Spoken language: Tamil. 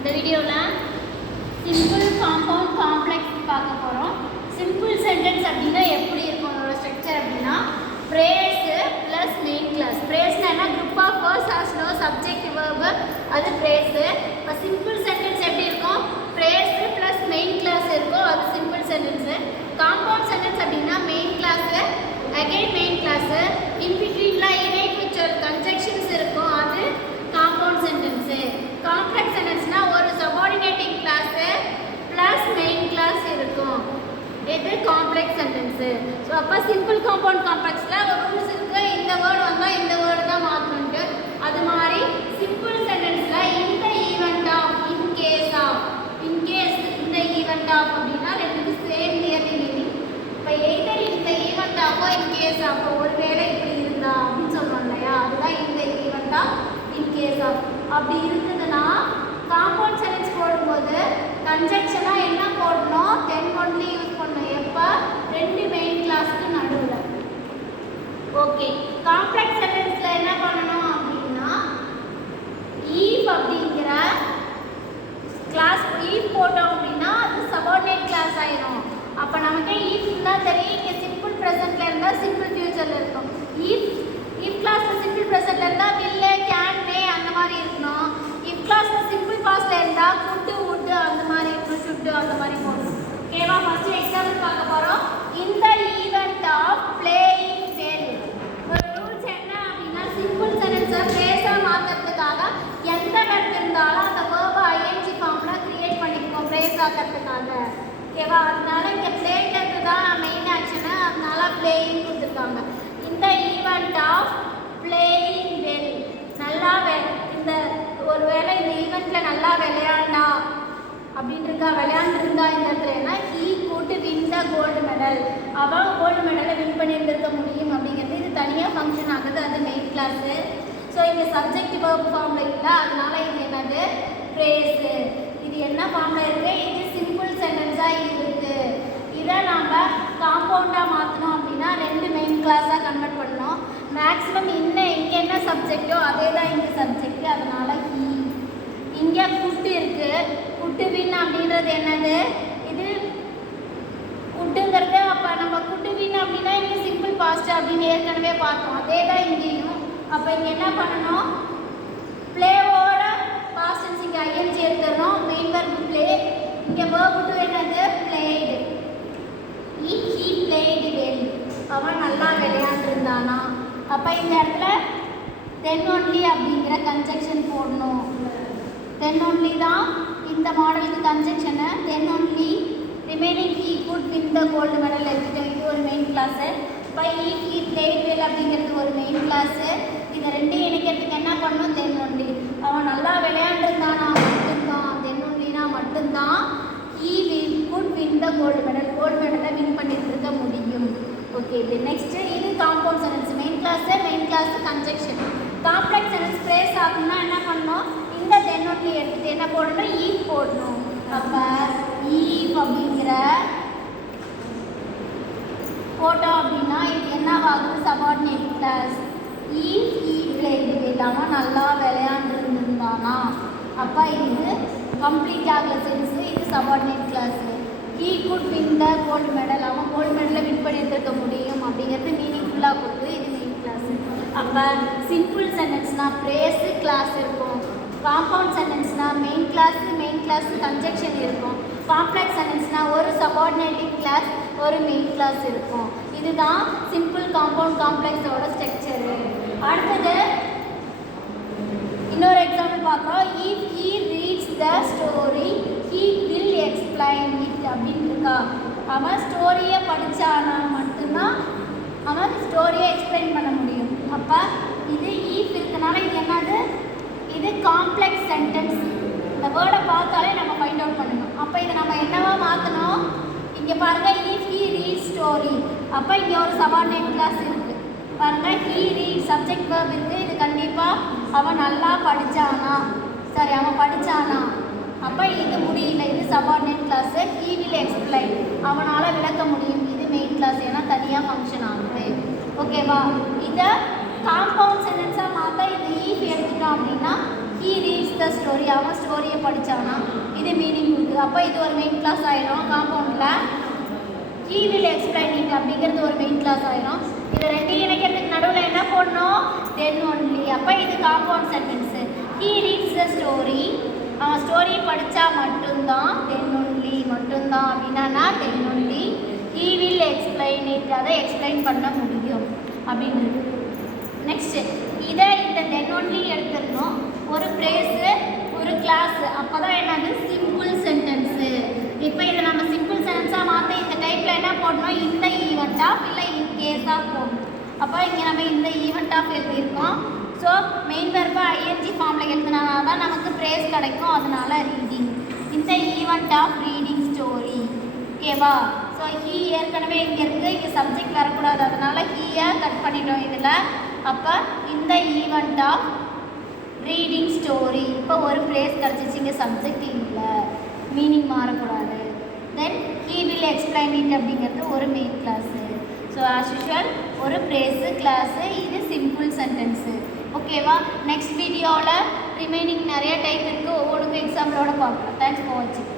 இந்த வீடியோவில் சிம்பிள் காம்பவுண்ட் காம்ப்ளெக்ஸ் பார்க்க போகிறோம். சிம்பிள் சென்டென்ஸ் அப்படின்னா எப்படி இருக்கும் அதோட ஸ்ட்ரக்சர் அப்படின்னா ஃப்ரேஸு ப்ளஸ் மெயின் கிளாஸ். ஃப்ரேஸ்னால் என்ன, group of words has no subject verb, அது ஃப்ரேஸு. இப்போ சிம்பிள் சென்டென்ஸ் எப்படி இருக்கும், ஃப்ரேஸு ப்ளஸ் மெயின் கிளாஸ் இருக்கும், அது சிம்பிள் சென்டென்ஸு. காம்பவுண்ட் சென்டென்ஸ் அப்படின்னா main clause again main clause, இன்பிட்வீனில் இணைப்புச்சொல் கன்ஜெக்ஷன்ஸ் இருக்கும், அது காம்பவுண்ட் சென்டென்ஸு. காம்ப்ளெக்ஸ் சென்டென்ஸ்னால் ஒரு subordinating clause plus main clause இருக்கும், இது காம்ப்ளெக்ஸ் சென்டென்ஸு. ஸோ அப்போ சிம்பிள் காம்பவுண்ட் காம்ப்ளெக்ஸில் ஒரு ரூல்ஸ் இருக்குது, இந்த வேர்டு வந்தால் இந்த வேர்டு தான் மாற்றணுன்ட்டு. அது மாதிரி சிம்பிள் சென்டென்ஸில் இந்த ஈவெண்ட் ஆஃப், இன்கேஸ் இந்த ஈவெண்ட் ஆஃப் அப்படின்னா ரெண்டுக்கும் சேம் நியர்லி மீனிங். இப்போ எய்தர் இந்த ஈவெண்ட் ஆஃபோ இன்கேஸ் ஆஃபோ, ஒரு வேளை இப்படி இருந்தா அப்படின்னு சொல்லுவோம் இல்லையா, அதுதான் இந்த ஈவெண்ட் ஆஃப் இன்கேஸ் ஆஃப். அப்படி இருக்குதுன்னா காம்பவுண்ட் சென்டென்ஸ் போடும்போது கன்ஜெக்ஷனாக என்ன போடணும், தென் ஒன்லி யூஸ் பண்ணணும். எப்போ, ரெண்டு மெயின் கிளாஸ்க்கு நடுவில். ஓகே, காம்ப்ளெக்ஸ் சென்டென்ஸில் என்ன பண்ணணும் அப்படின்னா ஈஃப் அப்படிங்கிற கிளாஸ் ஈஃப் போட்டோம் அப்படின்னா அது சபார்டினேட் கிளாஸ் ஆயிடும். அப்போ நமக்கு ஈஃப் தான் தெரியும், இங்கே சிம்பிள் ப்ரெசென்ட்டில் இருந்தால் சிம்பிள் ஃபியூச்சரில் இருக்கும். ஈஃப் கிளாஸில் சிம்பிள் ப்ரெசென்ட்டில் இருந்தால் வில்லு கேன் மே அந்த மாதிரி இருக்கணும். இஃப் கிளாஸில் சிம்பிள் பாஸ்டில் இருந்தால் குட்டு வுட்டு அந்த மாதிரி இருக்கணும், ஷுட்டு அந்த மாதிரி போடணும். ஓகேவா, ஃபஸ்ட்டு எக்ஸாம்பிள் பார்க்க போகிறோம். இந்த ஈவெண்ட் ஆஃப் பிளேயிங் வெல். ஒரு ரூல்ஸ் என்ன அப்படின்னா சிம்பிள் சென்டென்ஸை ஃப்ரேஸாக மாற்றுறதுக்காக எந்த கருத்து இருந்தாலும் அந்த வேர்பை ஐஎன்ஜி ஃபார்மில் க்ரியேட் பண்ணிக்குவோம் ஃப்ரேஸ் ஆக்கிறதுக்காக. ஓகேவா, அதனால இங்கே பிளேங்கிறது தான் மெயின் ஆக்ஷனு, அதனால பிளேயிங் கொடுத்துருக்காங்க. இந்த ஈவெண்ட் ஆஃப் பிளேயிங் வெல், நல்லா இந்த ஒரு வேளை இந்த ஈவெண்ட்டில் நல்லா விளையாண்டா அப்படின்ட்டுருக்கா, விளையாண்டுருந்தா இந்த இடத்துல என்ன, ஹீ கூட்டு வின் த கோல்டு மெடல், அவன் கோல்டு மெடலை வின் பண்ணியிருந்திருக்க முடியும் அப்படிங்கிறது. இது தனியாக ஃபங்க்ஷன் ஆகுது, அது மெயின் கிளாஸு. ஸோ இங்கே சப்ஜெக்ட் வேர்ப் ஃபார்மில் இல்லை, அதனால இது என்னது, ஃப்ரேஸு. இது என்ன ஃபார்மில் இருக்குது, இது சிம்பிள் சென்டென்ஸாக இருக்குது. இதை நாம் காம்பவுண்டாக மாற்றணும் அப்படின்னா ரெண்டு மெயின் கிளாஸாக கன்வெர்ட் பண்ணணும். மேக்ஸிமம் இங்கே என்ன சப்ஜெக்டோ அதே தான் இங்கே சப்ஜெக்ட், அதனால் ஹீ. இங்கே குட்டு இருக்குது, குட்டு வின் அப்படின்றது என்னது, இது குட்டுங்கிறது. அப்போ நம்ம குட்டு வின் அப்படின்னா இங்கே சிம்பிள் பாஸ்ட் அப்படின்னு ஏற்கனவே பார்த்தோம், அதே தான் இங்கேயும். அப்போ இங்கே என்ன பண்ணணும், பிளேவோட பாஸ்ட் டென்ஸ் இங்கே ஐஎன்ஜி எடுத்துடணும், மெயின் வெர்ப் பிளே. இங்கே வேர்ப் டு என்னது, பிளேடு. ஹீ பிளேடு வெல், அவன் நல்லா விளையாண்டுருந்தானா. அப்போ இந்த இடத்துல தென் ஒன்லி அப்படிங்கிற கன்ஜெக்ஷன் போடணும். தென் ஒன்லி தான் இந்த மாடலுக்கு conjunction. Then only remaining he could win the gold medal எடுத்துட்டோம், இது ஒரு main clause. By he played well அப்படிங்கிறது ஒரு மெயின் கிளாஸு. இதை ரெண்டையும் இணைக்கிறதுக்கு என்ன பண்ணணும், தென் ஒன்லி. அவன் நல்லா விளையாண்டுருந்தானா மட்டும்தான், தென் ஒன்லினா மட்டும்தான் he could win the gold medal, gold மெடலை வின் பண்ணிட்டு இருக்க முடியும். ஓகே, இது நெக்ஸ்ட்டு, இது compound sentence. Main clause conjunction. Complex sentence phrase ஆகும்னா என்ன பண்ணணும், இந்த தென் ஒன்லி எடுத்துகிட்டு என்ன போடணும், ஈஃப் போடணும். அப்போ ஈஃப் அப்படிங்கிற போட்டோம் அப்படின்னா இது என்னவாகுது, subordinate clause. If he played well, அவன் நல்லா விளையாண்டுருந்தானா. அப்போ இது கம்ப்ளீட் ஆகல சென்ஸு, இது subordinate clause. He could win the gold medal, அவன் கோல்டு மெடலை வின் பண்ணியிருக்க முடியும் அப்படிங்கிறது மீனிங்ஃபுல்லாக கொடுத்து, இது மெயின் கிளாஸு. அப்போ சிம்பிள் சென்டென்ஸ்னால் ஃப்ரேஸு கிளாஸ் இருக்கும், காம்பவுண்ட் சென்டென்ஸ்னால் மெயின் கிளாஸு கன்ஜெக்ஷன் இருக்கும், காம்ப்ளெக்ஸ் சென்டென்ஸ்னால் ஒரு சபார்டினேட்டிங் கிளாஸ் ஒரு மெயின் கிளாஸ் இருக்கும். இதுதான் சிம்பிள் காம்பவுண்ட் காம்ப்ளெக்ஸோட ஸ்ட்ரக்சரு. அடுத்தது இன்னொரு எக்ஸாம்பிள் பார்க்குறோம். If he reads the story he will explain it அப்படின்னு இருக்கா. அவன் ஸ்டோரியை படித்தானா மட்டும்தான் அவன் ஸ்டோரியை எக்ஸ்பிளைன் பண்ண முடியும். அப்போ இது ஈஃப் இருக்கனால இது என்னது, இது காம்ப்ளெக்ஸ் சென்டென்ஸ். இந்த வேர்டை பார்த்தாலே நம்ம ஃபைண்ட் அவுட் பண்ணணும். அப்போ இதை நம்ம என்னவா மாற்றணும், இங்கே பாருங்கள், இஃப் ஹீ ரீட் ஸ்டோரி, அப்போ இங்கே ஒரு சபார்டினேட் கிளாஸ் இருக்குது பாருங்கள். ஹீ ரீட் சப்ஜெக்ட் வேர்ப் இருக்குது, இது கண்டிப்பாக அவன் நல்லா படித்தானா, சரி அவன் படித்தானா. அப்போ இது முடியல, இது subordinate clause. He will explain, அவனால் விளக்க முடியும், இது மெயின் கிளாஸ், ஏன்னா தனியாக ஃபங்க்ஷன் ஆகுது. ஓகேவா, இதை காம்பவுண்ட் சென்டென்ஸாக மாற்ற இது ஈஃப் எடுத்துட்டோம் அப்படின்னா ஹீ ரீட்ஸ் த ஸ்டோரி, அவன் ஸ்டோரியை படித்தானா, இது மீனிங் இருக்குது. அப்போ இது ஒரு மெயின் கிளாஸ் ஆயிடும். காம்பவுண்டில் ஹீ வில் எக்ஸ்பிளைன் இட் அப்படிங்கிறது ஒரு மெயின் கிளாஸ் ஆயிடும். இது ரெண்டையும் இணைக்கிறதுக்கு நடுவில் என்ன போடணும், தென் ஒன்லி. அப்போ இது compound sentence. He reads the story, அவன் ஸ்டோரி படித்தா மட்டும்தான், தென் ஒன்லி மட்டும்தான் அப்படின்னா then only. He will explain it, அதை எக்ஸ்பிளைன் பண்ண முடியும் அப்படின்றது. நெக்ஸ்ட்டு இதை இந்த தென் ஒன்லி எடுத்துடணும். ஒரு ப்ரேஸு ஒரு கிளாஸு, அப்போ தான் என்னது சிம்பிள் சென்டென்ஸு. இப்போ இதை நம்ம சிம்பிள் சென்டென்ஸாக மாற்ற இந்த டைப்பில் என்ன போடணும், இந்த ஈவெண்ட் ஆஃப் இல்லை இன் கேஸ் ஆஃப் போடணும். அப்போ இங்கே நம்ம இந்த ஈவெண்ட் ஆஃப் எழுதியிருக்கோம். ஸோ மெயின் வெர்பை ஐஎன்ஜி ஃபார்மில் எழுதுனால தான் நமக்கு ப்ரேஸ் கிடைக்கும். அதனால ரீடிங், இந்த ஈவெண்ட் ஆஃப் ரீடிங் ஸ்டோரி. ஓகேவா? ஸோ ஹீ ஏற்கனவே இங்கே இருக்குது, இங்கே சப்ஜெக்ட் வரக்கூடாது, அதனால் ஹீயை கட் பண்ணிட்டோம் இதில். அப்போ இந்த ஈவெண்ட் ஆஃப் ரீடிங் ஸ்டோரி. இப்போ ஒரு ப்ளேஸ் கிடச்சிச்சு, இங்கே சப்ஜெக்ட் இல்லை, மீனிங் மாறக்கூடாது. தென் ஹீ வில் எக்ஸ்பிளைன் இட் அப்படிங்கிறது ஒரு main class. So as usual ஒரு ப்ரேஸு கிளாஸு, இது சிம்பிள் சென்டென்ஸு. ஓகேவா? நெக்ஸ்ட் வீடியோவில் ரிமைனிங் நிறைய டைப் இருக்குது, ஒவ்வொன்றுக்கும் எக்ஸாம்பிளோட பார்க்கலாம். தேங்க்ஸ் ஃபார் வாட்சிங்.